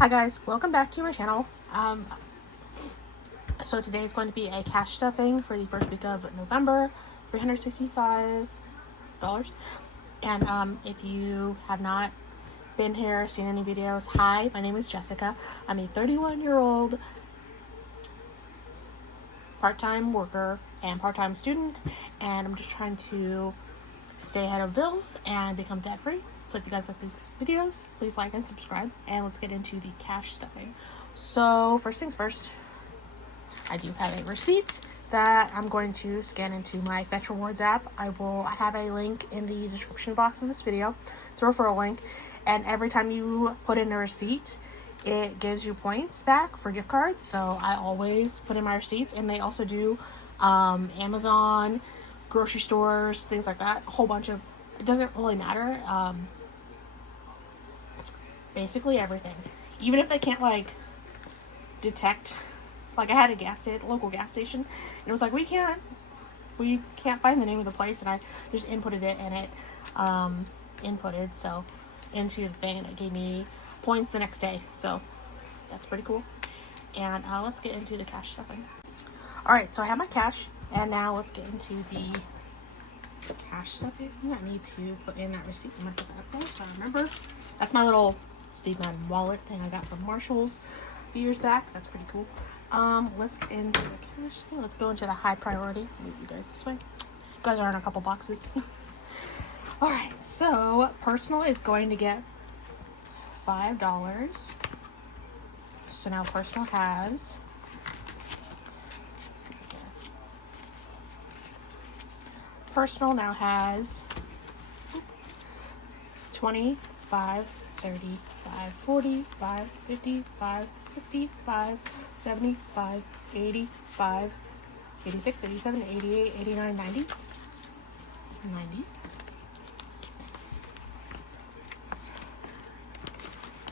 Hi guys, welcome back to my channel. So today is going to be a cash stuffing for the first week of November, $365. And if you have not been here, seen any videos, hi, my name is Jessica. I'm a 31-year-old part-time worker and part-time student, and I'm just trying to stay ahead of bills and become debt-free. So if you guys like these videos, please like and subscribe, and let's get into the cash stuffing. So first things first, I do have a receipt that I'm going to scan into my Fetch Rewards app. I have a link in the description box of this video. It's a referral link, and every time you put in a receipt, it gives you points back for gift cards. So I always put in my receipts, and they also do Amazon, grocery stores, things like that. A whole bunch of, it doesn't really matter. Basically everything. Even if they can't like detect, like I had a local gas station, and it was like we can't find the name of the place, and I just inputted it, and it inputted so into the thing, and it gave me points the next day. So that's pretty cool. And let's get into the cash stuffing. Alright, so I have my cash, and now let's get into the cash stuffing. I need to put in that receipt, so I'm going to put that up there so I remember. That's my little Steve Madden wallet thing I got from Marshalls a few years back. That's pretty cool. Let's get into the cash. Let's go into the high priority. Move you guys this way. You guys are in a couple boxes. Alright, so personal is going to get $5. So now personal has, let's see here. Personal now has 25, 35, 45, 55, 65, 75, 85, 86, 87, 88, 89, 90. 90.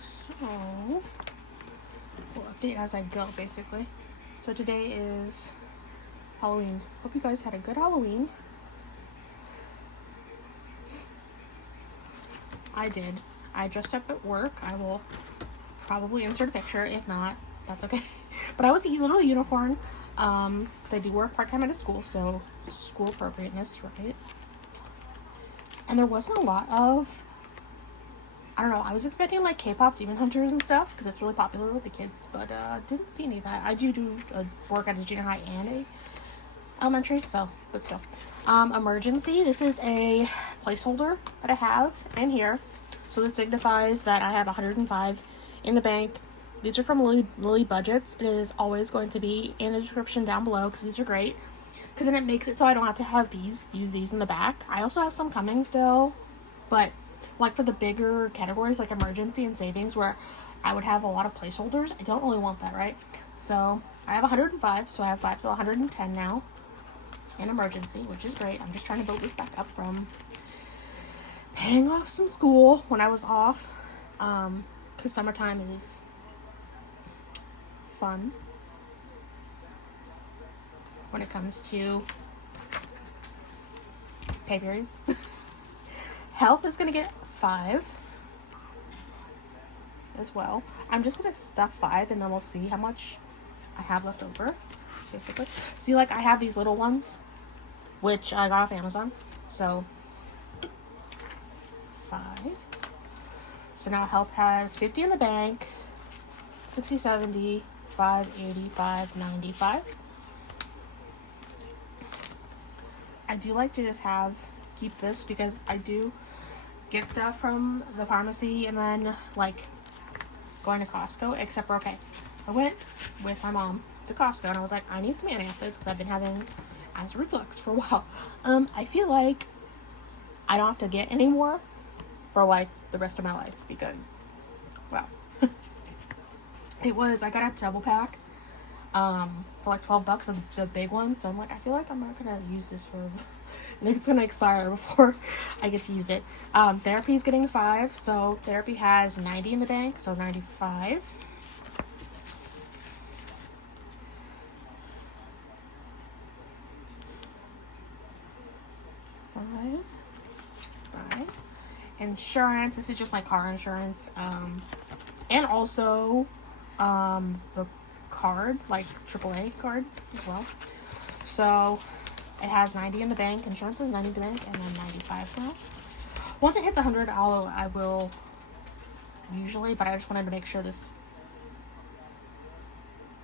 So, we'll update as I go, basically. So today is Halloween. Hope you guys had a good Halloween. I did. I dressed up at work. I will probably insert a picture. If not, that's okay. But I was a little unicorn because I do work part-time at a school, so school appropriateness, right? And there wasn't a lot of, I don't know, I was expecting like K-pop Demon Hunters and stuff because it's really popular with the kids, but didn't see any of that. I do work at a junior high and a elementary, so, but still. Emergency, this is a placeholder that I have in here. So this signifies that I have 105 in the bank. These are from Lily Budgets. It is always going to be in the description down below because these are great. Because then it makes it so I don't have to use these in the back. I also have some coming still, but like for the bigger categories like emergency and savings where I would have a lot of placeholders, I don't really want that, right? So I have 105, so I have 5, so 110 now in emergency, which is great. I'm just trying to build this back up from paying off some school when I was off, because summertime is fun when it comes to pay periods. Health is going to get 5 as well. I'm just going to stuff 5 and then we'll see how much I have left over, basically. See, like I have these little ones, which I got off Amazon, so 5. So now health has 50 in the bank, 60, 70, 5, 85, 95. I do like to just keep this because I do get stuff from the pharmacy and then like going to Costco, except for, okay, I went with my mom to Costco and I was like, I need some antacids because I've been having acid reflux for a while. I feel like I don't have to get any more for like the rest of my life because, well, I got a double pack for like $12 of the big ones, so I'm like, I feel like I'm not gonna use this for I think it's gonna expire before I get to use it. Therapy is getting 5, so therapy has 90 in the bank, so 95. Five. Insurance, this is just my car insurance. And also the card, like AAA card as well. So it has 90 in the bank. Insurance is 90 in the bank, and then 95 now. Once it hits 100, I will usually, but I just wanted to make sure this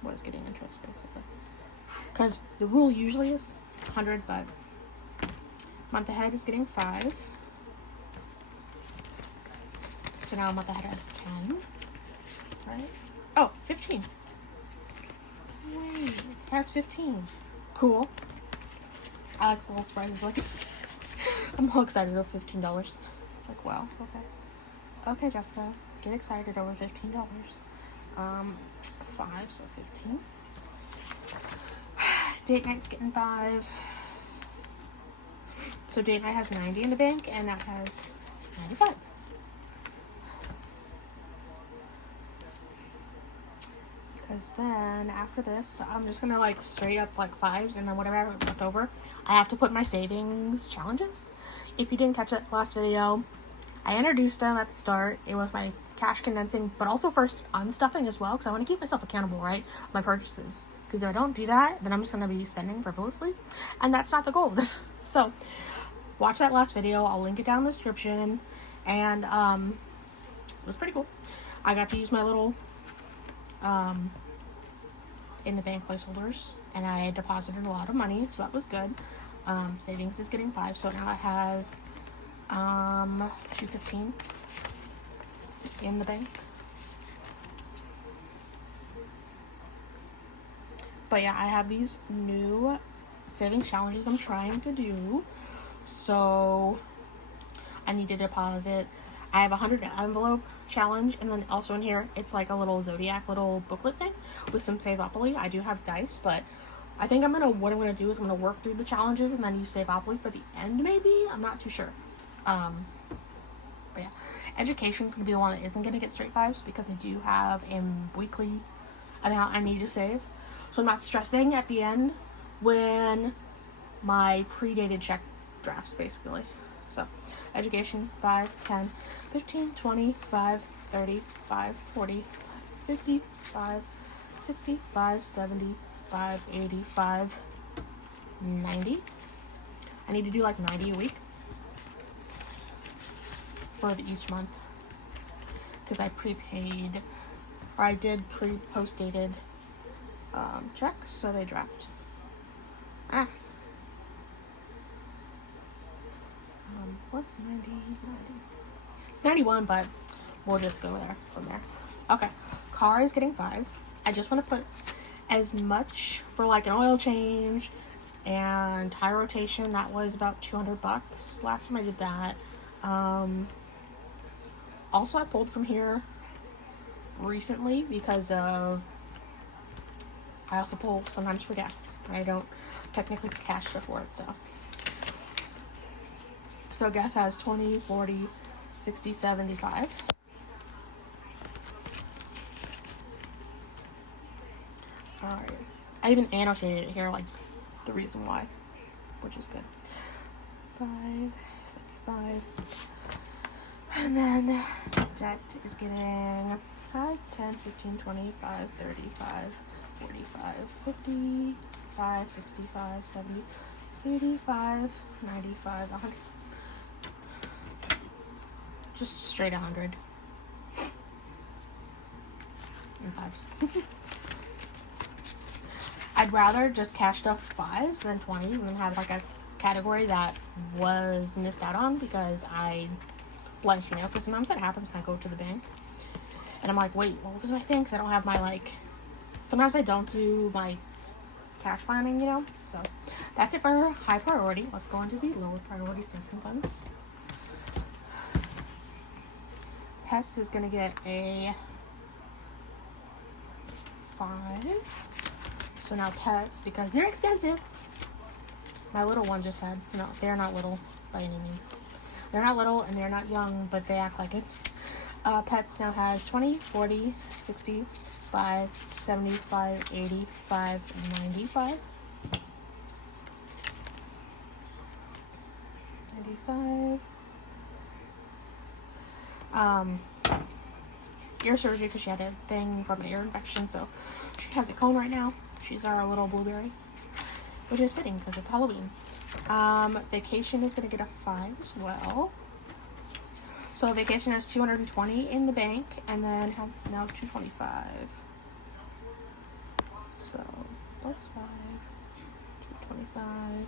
was getting interest, basically. Because the rule usually is 100, but month ahead is getting 5. So now month ahead has 10, right? Oh, 15. Wait, it has 15. Cool. I like the little surprises. Like, I'm all excited over $15. Like, wow, okay. Okay, Jessica, get excited over $15. 5, so 15. Date night's getting 5. So date night has 90 in the bank, and that has 95. Because then after this, I'm just gonna like straight up like 5s, and then whatever I have left over, I have to put my savings challenges. If you didn't catch that last video, I introduced them at the start. It was my cash condensing, but also first unstuffing as well, because I want to keep myself accountable, right? My purchases. Because if I don't do that, then I'm just going to be spending frivolously, and that's not the goal of this. So, watch that last video. I'll link it down in the description, and it was pretty cool. I got to use my little in the bank placeholders, and I deposited a lot of money, so that was good. Savings is getting 5, so now it has $215 in the bank. But yeah, I have these new savings challenges I'm trying to do. So I need to deposit. I have a 100 envelope challenge, and then also in here it's like a little zodiac little booklet thing with some Saveopoly. I do have dice, but I think what I'm gonna do is I'm gonna work through the challenges and then use Saveopoly for the end, maybe. I'm not too sure. But yeah, education is gonna be the one that isn't gonna get straight 5s, because I do have a weekly amount I need to save, so I'm not stressing at the end when my predated check drafts, basically. So education 5, 10, 15, 20, 5, 30, 5, 40, 50, 5, 60, 5, 70, 5, 80, 5, 90. I need to do like 90 a week for each month, because I prepaid, or I did post dated checks, so they draft. What's 90? It's 91, but we'll just go there from there. Okay, car is getting 5. I just want to put as much for like an oil change and tire rotation. That was about $200 last time I did that. Also, I pulled from here recently because of, I also pull sometimes for gas. I don't technically cash for it, so gas has 20, 40, 60, 75. Alright. I even annotated it here, like the reason why, which is good. 5, 75. And then debt is getting 5, 10, 15, 25, 35, 45, 55, 65, 70, 85, 95, 100. Just straight 100. And 5s. I'd rather just cash stuff 5s than 20s, and then have like a category that was missed out on because I blanked, because sometimes that happens when I go to the bank and I'm like, wait, what was my thing? Because I don't have my, like, sometimes I don't do my cash planning, so that's it for high priority. Let's go into the lower priority sinking funds. Pets is gonna get a 5. So now pets, because they're expensive. My little one just had, no, they're not little by any means. They're not little and they're not young, but they act like it. Pets now has 20, 40, 60, 5, 75, 85, 95. 95. ear surgery because she had a thing from an ear infection, so she has a cone right now. She's our little blueberry, which is fitting because it's Halloween. Vacation is going to get a 5 as well. So Vacation has 220 in the bank and then has now 225. So plus 5, 225.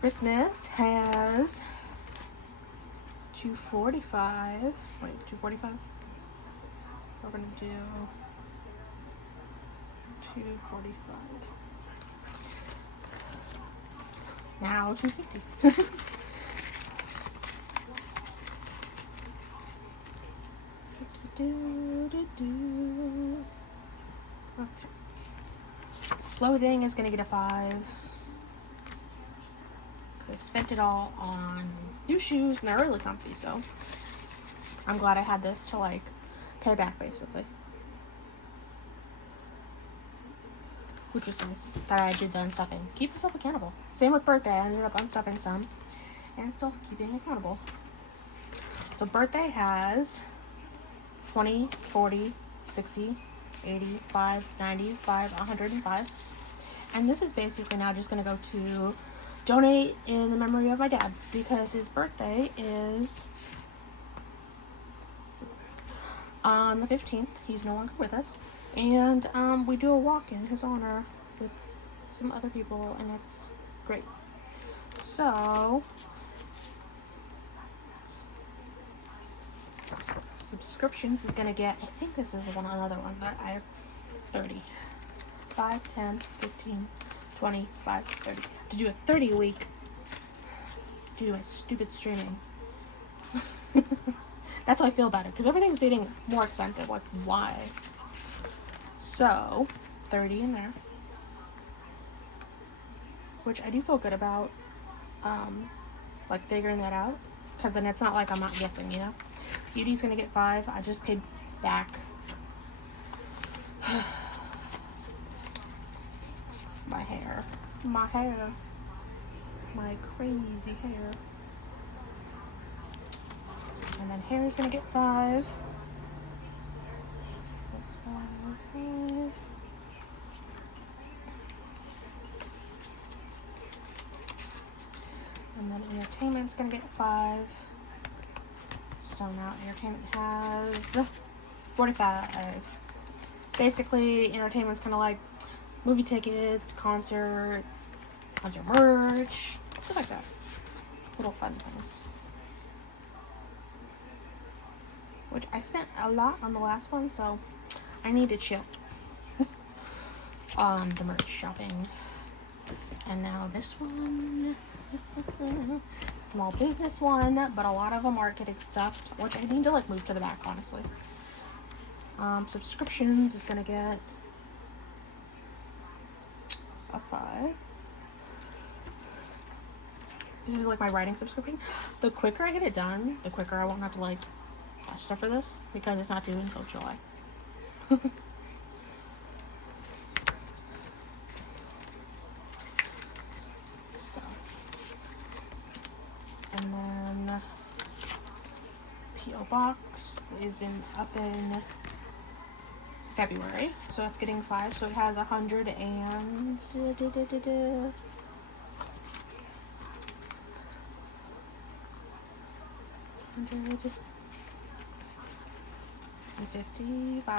Christmas has 245. Wait, 245? We're going to do 245. Now 250. Okay. Clothing is going to get a 5. Because I spent it all on these new shoes and they're really comfy, so I'm glad I had this to like pay back basically. Which was nice that I did the unstuffing. Keep yourself accountable. Same with birthday. I ended up unstuffing some and still keeping accountable. So birthday has 20, 40, 60, 85, 95, 105. And this is basically now just going to go to donate in the memory of my dad because his birthday is on the 15th. He's no longer with us. And we do a walk in his honor with some other people, and it's great. So, subscriptions is going to get, I think this is another one, but I have 30. 5, 10, 15, 20, 5, 30. To do a 30 a week, due to my stupid streaming. That's how I feel about it, because everything's getting more expensive. Like, why? So, 30 in there. Which I do feel good about, like, figuring that out. Because then it's not like I'm not guessing, you know? Beauty's going to get 5. I just paid back my hair. My crazy hair. And then hair is going to get 5. That's 5. And then entertainment's going to get 5. So now entertainment has 45. Basically, entertainment's kind of like movie tickets, concert merch, stuff like that. Little fun things. Which I spent a lot on the last one, so I need to chill on the merch shopping. And now this one, small business one, but a lot of them are getting stuffed, which I need to like move to the back, honestly. Subscriptions is gonna get a 5. This is like my writing subscription. The quicker I get it done, the quicker I won't have to like cash stuff for this, because it's not due until July. So, and then P.O. Box is up in February, so that's getting 5. So it has 100 and 155,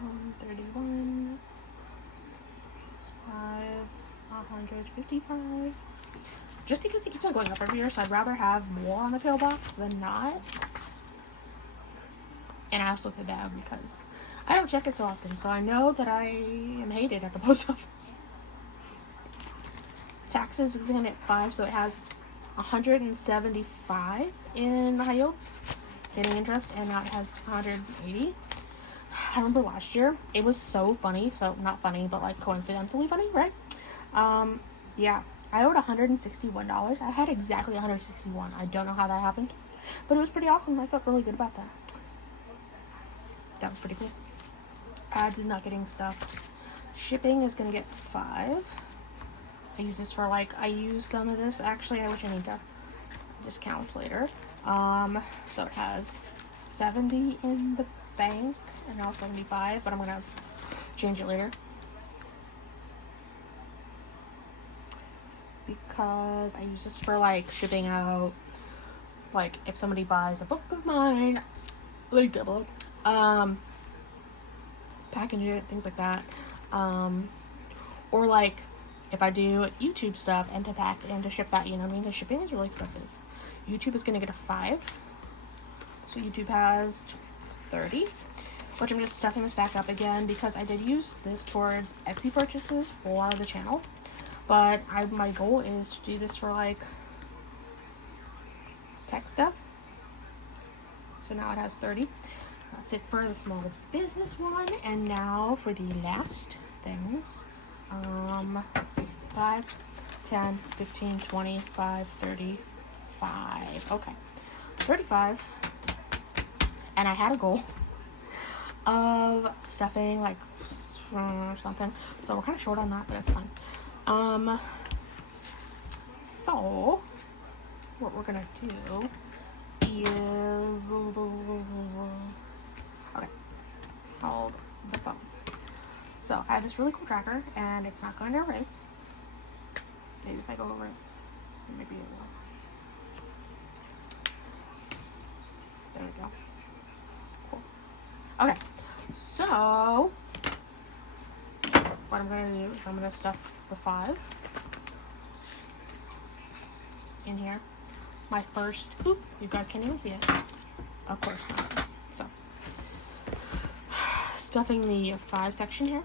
131, 5, 155. Just because it keeps on going up every year, so I'd rather have more on the P.O. Box than not. And I also feel bad because I don't check it so often, so I know that I am hated at the post office. Taxes is going to get 5, so it has 175 in the high yield getting interest, and now it has 180. I remember last year it was so funny, so not funny but like coincidentally funny, right? Yeah, I owed $161. I had exactly 161. I don't know how that happened, but it was pretty awesome. I felt really good about that. That was pretty cool. Ads is not getting stuffed. Shipping is gonna get 5. I use this for like, I use some of this actually, which I need to discount later. So it has 70 in the bank and now 75, but I'm gonna change it later because I use this for like shipping out. Like if somebody buys a book of mine, like double package it, things like that. Or like if I do YouTube stuff and to pack and to ship that, you know what I mean? Because shipping is really expensive. YouTube is gonna get a 5. So YouTube has 30, which I'm just stuffing this back up again because I did use this towards Etsy purchases for the channel. But my goal is to do this for like tech stuff. So now it has 30. That's it for the small business one. And now for the last things. Let's see. 5, 10, 15, 25, 35. Okay. 35. And I had a goal of stuffing like something. So we're kind of short on that, but that's fine. So what we're gonna do is okay, hold the phone. So I have this really cool tracker and it's not going to erase. Maybe if I go over it, maybe it will. There we go. Cool. Okay, so what I'm gonna do is I'm gonna stuff the 5 in here. My first, oop, you guys can't even see it. Of course not. So, stuffing the 5 section here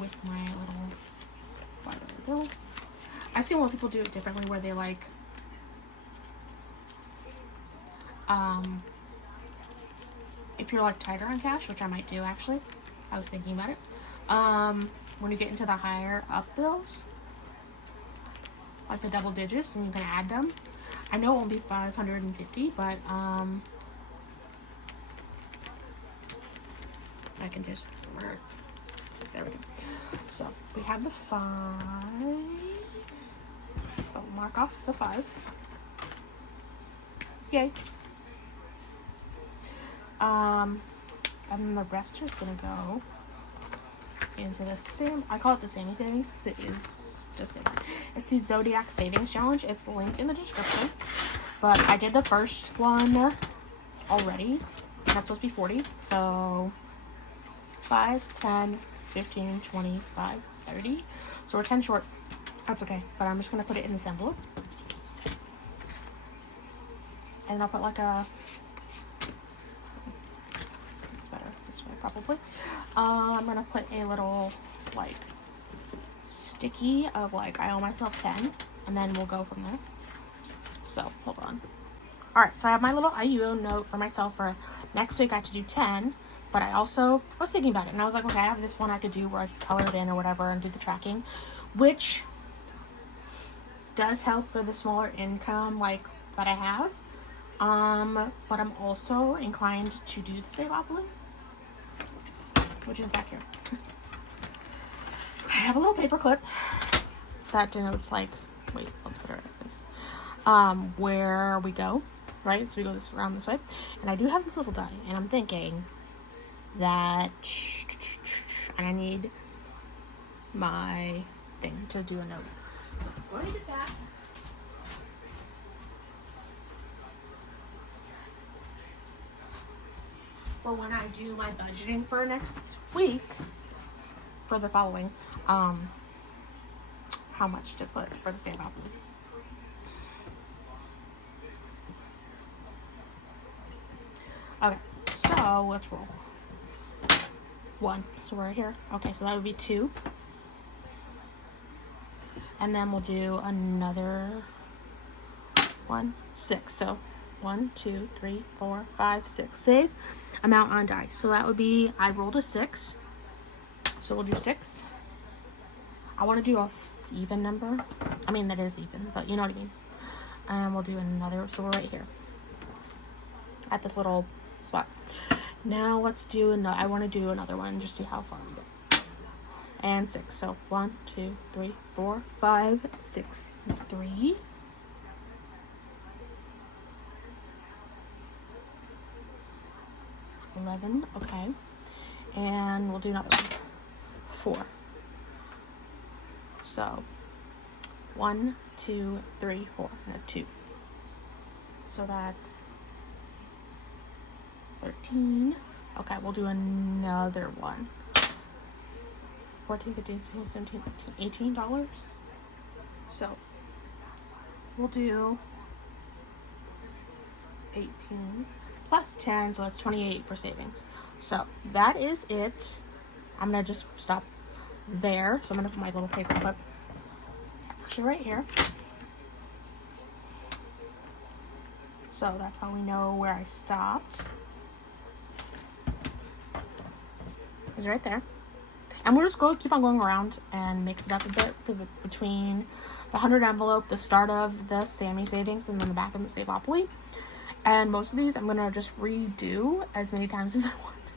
with my little $5 bill. I've seen more people do it differently where they like, if you're like tighter on cash, which I might do actually, I was thinking about it. When you get into the higher up bills, like the double digits, and you can add them. I know it won't be 550, but I can just, there we go. So we have the 5. So mark off the 5. Yay. And then the rest is gonna go into the same, I call it the Sammy Savings because it is just it. It's the Zodiac Savings Challenge. It's linked in the description. But I did the first one already. That's supposed to be 40. So 5, 10, 15, 25, 30. So we're 10 short. That's okay. But I'm just going to put it in this envelope. And I'll put like a, it's better this way probably. I'm going to put a little like sticky of like I owe myself 10. And then we'll go from there. So hold on. Alright, so I have my little IUO note for myself for next week. I have to do 10. But I was thinking about it, and I was like, okay, I have this one I could do where I could color it in or whatever and do the tracking, which does help for the smaller income, like, that I have. But I'm also inclined to do the Savopoly, which is back here. I have a little paper clip that denotes, like, wait, let's put it like this, where we go, right? So we go around this way, and I do have this little die, and I'm thinking that, and I need my thing to do a note. So I'm going to get that. But when I do my budgeting for next week, for the following, how much to put for the Savopoly. Okay, so let's roll. 1. So we're right here. Okay, so that would be 2. And then we'll do another 1, 6. So 1, 2, 3, 4, 5, 6. Save amount on die. So that would be, I rolled a 6. So we'll do 6. I want to do a even number. I mean, that is even, but you know what I mean. And we'll do another, so we're right here. At this little spot. Now let's do another. I want to do another one, just see how far we get. And 6. So 1, 2, 3, 4, 5, 6, 3. 11, okay. And we'll do another one. 4. So 1, 2, 3, 4, and a 2. So that's 13. Okay, we'll do another one. 14, 15, 16, 17, 18, $18. So we'll do 18 plus 10, so that's 28 for savings. So that is it. I'm gonna just stop there. So I'm gonna put my little paper clip actually right here. So that's how we know where I stopped. It's right there. And we'll just keep on going around and mix it up a bit for between the 100 envelope, the start of the Sammy savings, and then the back of the Savopoly. And most of these I'm gonna just redo as many times as I want.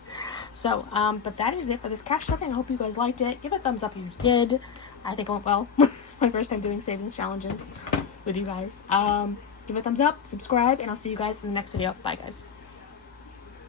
So, but that is it for this cash stuffing. I hope you guys liked it. Give it a thumbs up if you did. I think it went well. My first time doing savings challenges with you guys. Give it a thumbs up, subscribe, and I'll see you guys in the next video. Bye, guys.